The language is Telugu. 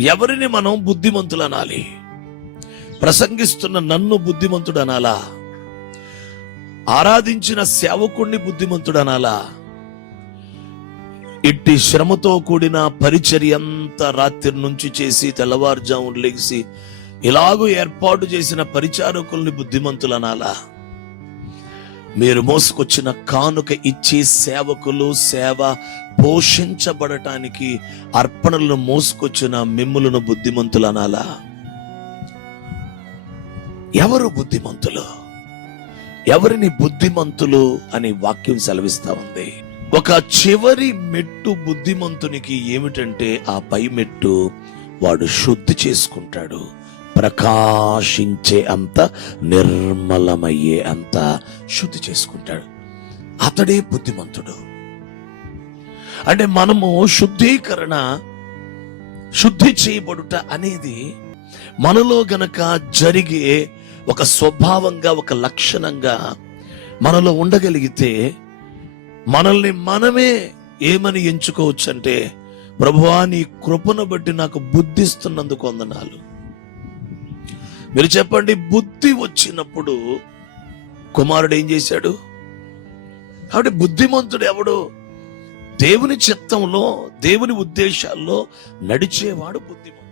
ఎవరిని మనం బుద్ధిమంతులు అనాలి? ప్రసంగిస్తున్న నన్ను బుద్ధిమంతుడు అనాలా? ఆరాధించిన సేవకుణ్ణి బుద్ధిమంతుడు అనాలా? ఇట్టి శ్రమతో కూడిన పరిచర్య అంతా రాత్రి నుంచి చేసి తెల్లవారుజామున లెగిసి ఇలాగూ ఏర్పాటు చేసిన పరిచారకుల్ని బుద్ధిమంతులు అనాలా? మీరు మోసుకొచ్చిన కానుక ఇచ్చి సేవకులు సేవ పోషించబడటానికి అర్పణలను మోసుకొచ్చిన మిమ్ములను బుద్ధిమంతులు అనాలా? ఎవరు బుద్ధిమంతులు? ఎవరిని బుద్ధిమంతులు అని వాక్యం సెలవిస్తా ఉంది. ఒక చివరి మెట్టు బుద్ధిమంతునికి ఏమిటంటే, ఆ పై మెట్టు వాడు శుద్ధి చేసుకుంటాడు. ప్రకాశించే అంత, నిర్మలమయ్యే అంత శుద్ధి చేసుకుంటాడు. అతడే బుద్ధిమంతుడు. అంటే మనము శుద్ధీకరణ, శుద్ధి చేయబడుట అనేది మనలో గనక జరిగే ఒక స్వభావంగా, ఒక లక్షణంగా మనలో ఉండగలిగితే మనల్ని మనమే ఏమని ఎంచుకోవచ్చు అంటే, ప్రభువా నీ కృపను బట్టి నాకు బుద్ధిస్తున్నందుకు వందనాలు. మీరు చెప్పండి, బుద్ధి వచ్చినప్పుడు కుమారుడు ఏం చేశాడు? కాబట్టి బుద్ధిమంతుడు ఎవడు? దేవుని చిత్తంలో, దేవుని ఉద్దేశాల్లో నడిచేవాడు బుద్ధిమంతుడు.